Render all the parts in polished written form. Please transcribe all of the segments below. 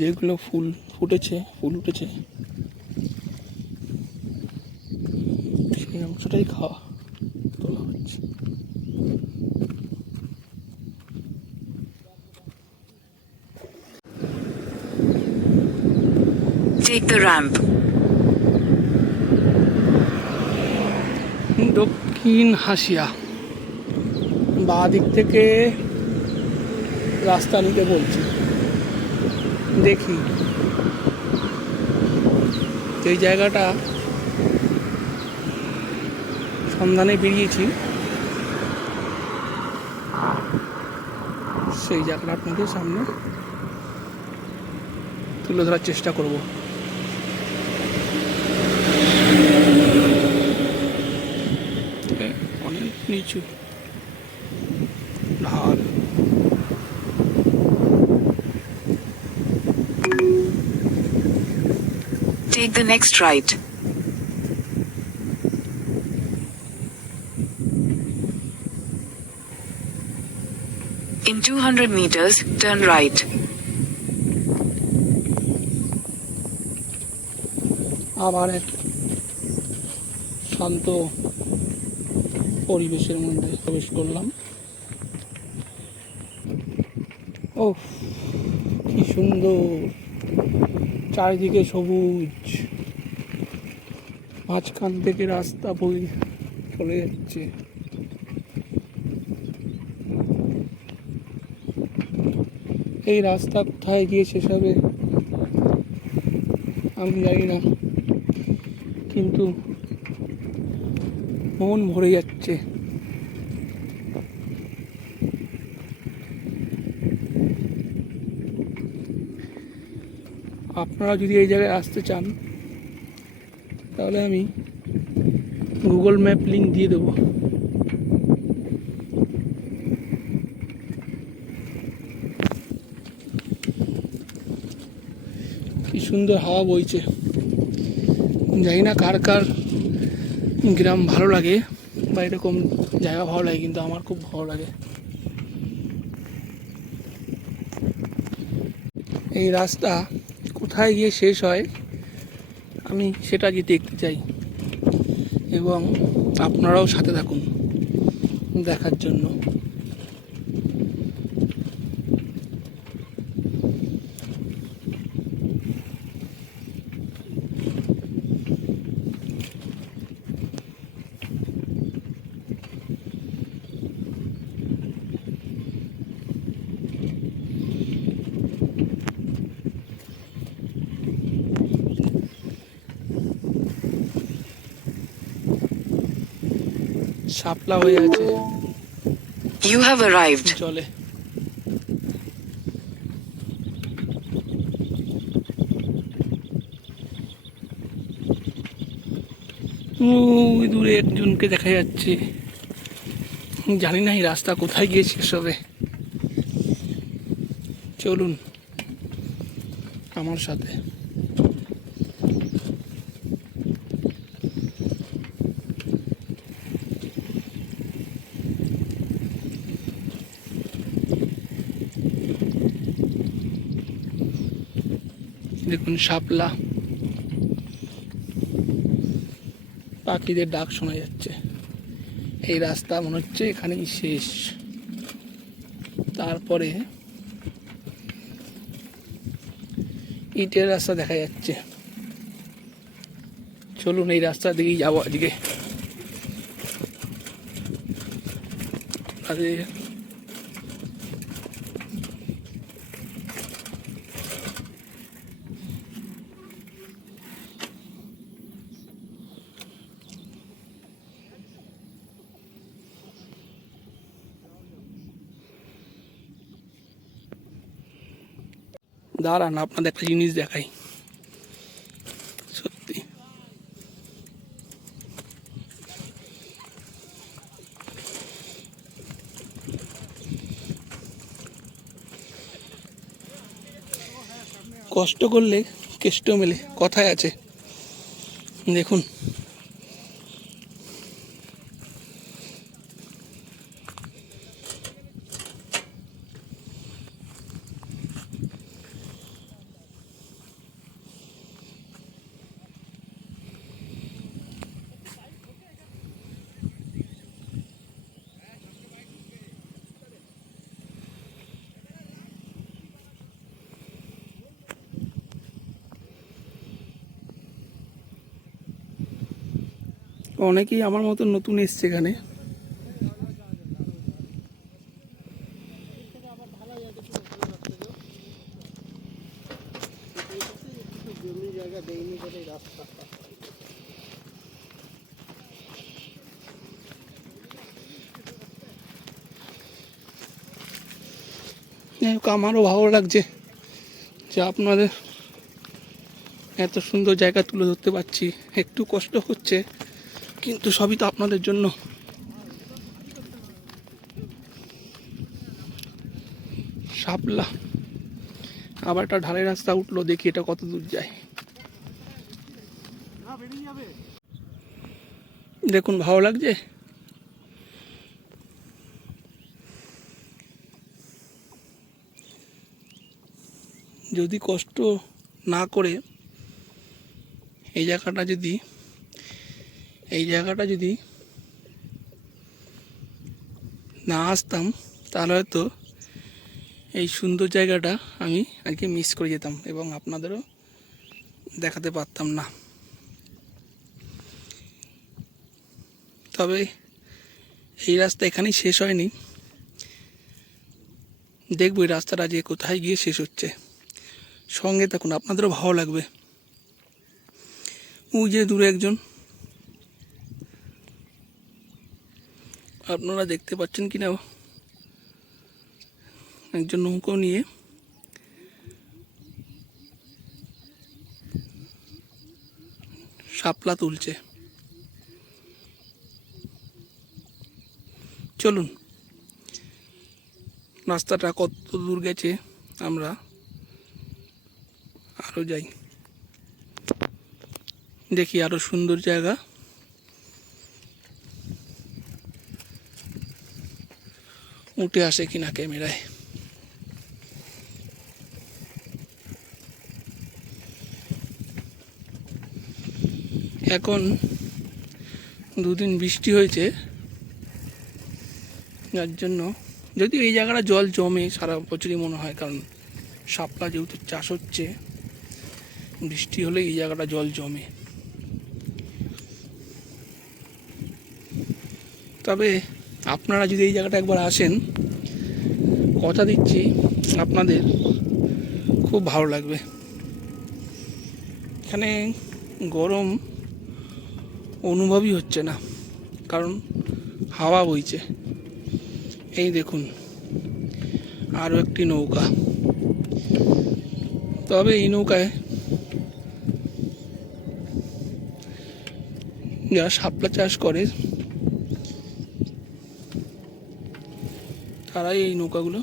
যেগুলো ফুল উঠেছে সেই অংশটাই খাওয়া তোলা হচ্ছে। Take the ramp. দক্ষিণ হাসিয়া বাঁ দিক থেকে রাস্তা নিতে বলছি, দেখি। এই জায়গাটা সন্ধানে বেরিয়েছি, সেই জায়গাটা আপনাদের সামনে তুলে ধরার চেষ্টা করব। অনেক নিচু ঢাল। Take the next right. In 200 meters, turn right. আবার এক শান্ত পরিবেশের মধ্যে প্রবেশ করলাম। ও কি সুন্দর, চারিদিকে সবুজ, মাঝখান থেকে রাস্তা বয়ে চলে যাচ্ছে। এই রাস্তা কোথায় গিয়ে শেষ হবে আমি জানি না, কিন্তু মন ভরে যাচ্ছে। আপনারা যদি এই জায়গায় আসতে চান তাহলে আমি গুগল ম্যাপ লিঙ্ক দিয়ে দেবো। কি সুন্দর হাওয়া বইছে। জানি না কার কার গ্রাম ভালো লাগে বা এরকম জায়গা ভালো লাগে, কিন্তু আমার খুব ভালো লাগে। এই রাস্তা কোথায় গিয়ে শেষ হয় আমি সেটা গিয়ে দেখতে চাই, এবং আপনারাও সাথে থাকুন দেখার জন্য। শাপলা হয়ে আছে You have arrived. চলে। ওই দূরে একজনকে দেখা যাচ্ছে, জানি না এই রাস্তা কোথায় গিয়ে শেষ হবে। চলুন আমার সাথে। দেখুন শাপলা, পাখিদের ডাক শোনা যাচ্ছে। এই রাস্তা মনে হচ্ছে এখানেই শেষ, তারপরে ইটের রাস্তা দেখা যাচ্ছে। চলুন এই রাস্তা দিকেই যাবো আজকে। আরে দাঁড়ান, আপনাদের একটা জিনিস দেখাই। সত্যি কষ্ট করলে কেষ্ট মেলে, কথায় আছে। দেখুন অনেকেই আমার মতো নতুন এসছে এখানে। যাই হোক, আমারও ভালো লাগছে যে আপনাদের এত সুন্দর জায়গা তুলে ধরতে পারছি। একটু কষ্ট হচ্ছে, কিন্তু সবই তো আপনাদের জন্য। শাপলা, আবার একটা ঢালাই রাস্তা উঠলো, দেখি এটা কত দূর যায়। দেখুন, ভালো লাগছে। যদি কষ্ট না করে এই জায়গাটা যদি না আসতাম, তাহলে হয়তো এই সুন্দর জায়গাটা আমি আজকে মিস করে যেতাম এবং আপনাদেরও দেখাতে পারতাম না। তবে এই রাস্তা এখানেই শেষ হয়নি, দেখবো এই রাস্তাটা যে কোথায় গিয়ে শেষ হচ্ছে। সঙ্গে থাকুন, আপনাদেরও ভালো লাগবে। ওই যে দূরে একজন, আপনারা দেখতে পাচ্ছেন কিনা, একজন নৌকো নিয়ে শাপলা তুলছে। চলুন, রাস্তাটা কত দূর গেছে আমরা আরও যাই, দেখি আরও সুন্দর জায়গা। উঠে আসে কিনা ক্যামেরায়। এখন দুদিন বৃষ্টি হয়েছে, যার জন্য যদি এই জায়গাটা জল জমে সারা বছরই মনে হয়, কারণ শাপলা যেহেতু চাষ হচ্ছে, বৃষ্টি হলে এই জায়গাটা জল জমে। তবে আপনারা যদি এই জায়গাটা একবার আসেন, কথা দিচ্ছি আপনাদের খুব ভালো লাগবে। এখানে গরম অনুভবই হচ্ছে না, কারণ হাওয়া বইছে। এই দেখুন, আরও একটি নৌকা। তবে এই নৌকায় যারা শাপলা চাষ করে তারাই এই নৌকাগুলো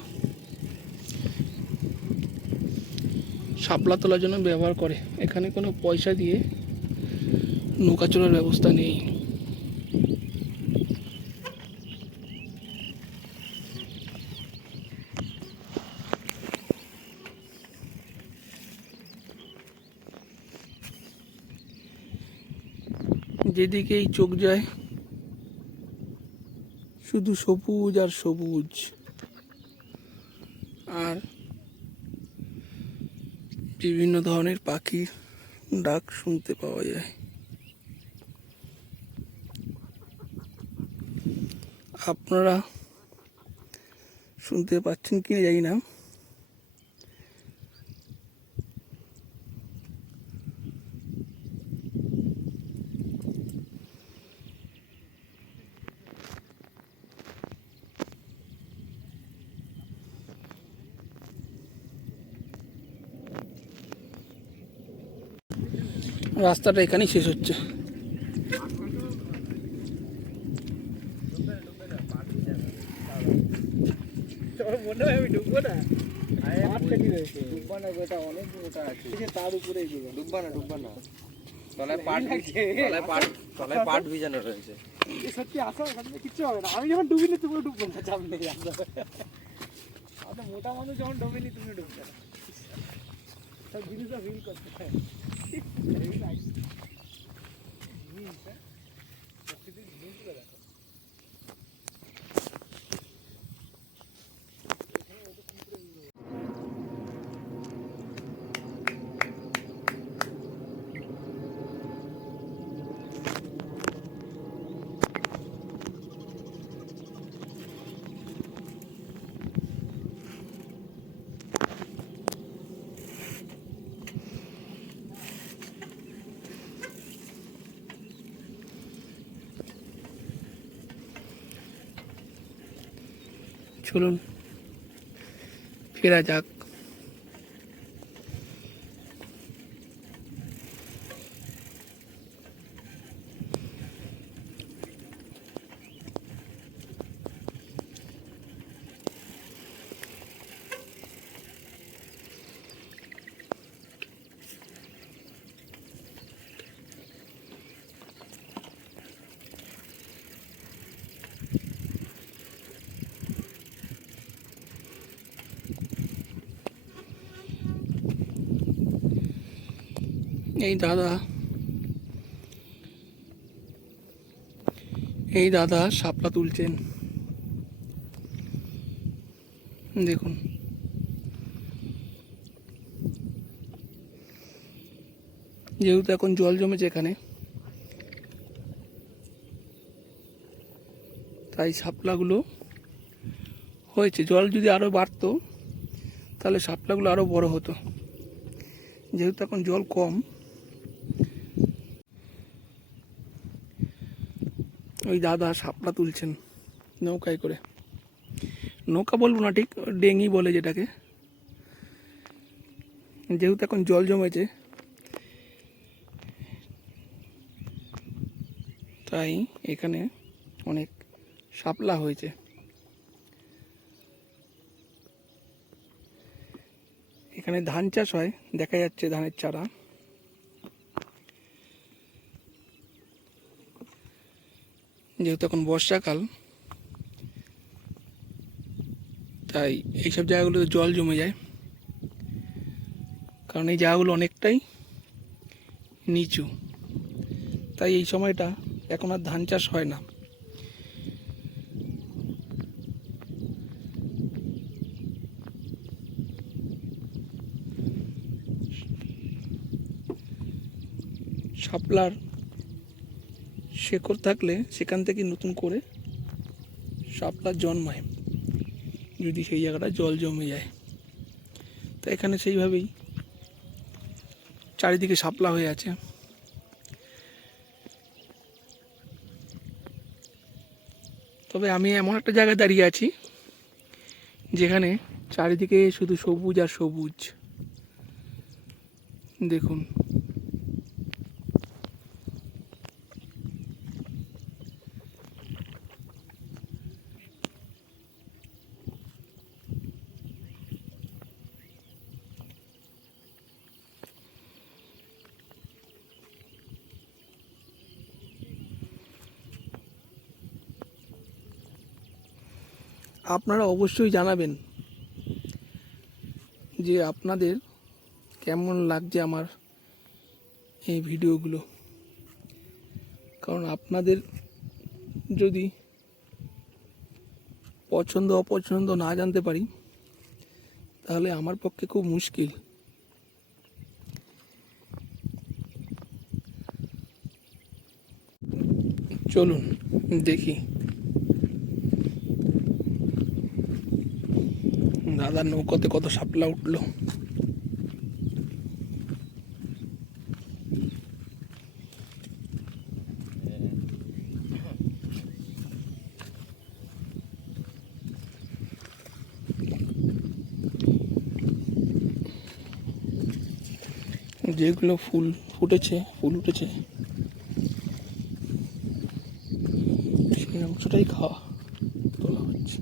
শাপলা তোলার জন্য ব্যবহার করে। এখানে কোনো পয়সা দিয়ে নৌকা চলার ব্যবস্থা নেই। যেদিকেই চোখ যায় শুধু সবুজ আর সবুজ, আর বিভিন্ন ধরনের পাখির ডাক শুনতে পাওয়া যায়। আপনারা শুনতে পাচ্ছেন কি না জানি না। রাস্তাটা এখানেই শেষ হচ্ছে। আমি ঢুকবো না, তার উপরে ঢুকবা না। তলায় পাট ভিজানো রয়েছে। সত্যি আসো, কিচ্ছু হবে না। আমি যখন ডুবিনি তুমি ডুববে না, চাপ নেই। মোটা মানুষ যখন ডুবিনি তুমি ডুববে না, সব জিনিসটা ফিল করতে হয়। চলুন ফেরা যাক। এই দাদা শাপলা তুলছেন, দেখুন। যেহেতু এখন জল জমেছে এখানে, তাই শাপলাগুলো হয়েছে। জল যদি আরও বাড়তো তাহলে শাপলাগুলো আরও বড় হতো। যেহেতু এখন জল কম, ওই দাদা শাপলা তুলছেন নৌকায় করে। নৌকা বলবো না, ঠিক ডেঙ্গি বলে যেটাকে। যেহেতু এখন জল জমেছে, তাই এখানে অনেক শাপলা হয়েছে। এখানে ধান চাষ হয়, দেখা যাচ্ছে ধানের চারা। যেহেতু এখন বর্ষাকাল, তাই এইসব জায়গাগুলোতে জল জমে যায়, কারণ এই জায়গাগুলো অনেকটাই নিচু। তাই এই সময়টা এখন আর ধান চাষ হয় না। শাপলার শেকড় থাকলে সেখান থেকে নতুন করে শাপলা জন্মায়, যদি সেই জায়গাটা জল জমে যায়। তো এখানে সেইভাবেই চারিদিকে শাপলা হয়ে আছে। তবে আমি এমন একটা জায়গায় দাঁড়িয়ে আছি যেখানে চারিদিকে শুধু সবুজ আর সবুজ, দেখুন। আপনারা অবশ্যই জানাবেন যে আপনাদের কেমন লাগছে আমার এই ভিডিওগুলো। কারণ আপনাদের যদি পছন্দ অপছন্দ না জানতে পারি, তাহলে আমার পক্ষে খুব মুশকিল। চলুন দেখি দাদার নৌকাতে কত শাপলা উঠলো। যেগুলো ফুল উঠেছে সেই অংশটাই খাওয়া তোলা হচ্ছে।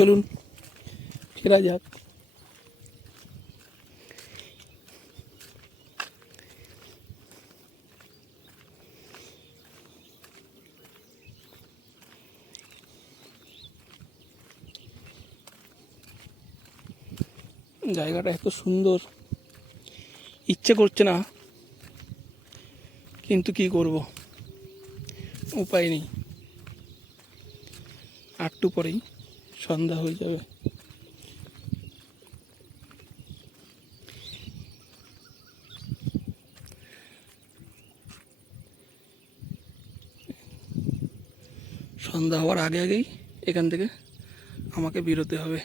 চলুন ফেরা যাক। জায়গাটা এত সুন্দর, ইচ্ছে করছে না, কিন্তু কি করব, উপায় নেই। একটু পরেই সন্ধ্যা হয়ে যাবে। সন্ধ্যা হওয়ার আগে আগেই এখান থেকে আমাকে বেরোতে হবে।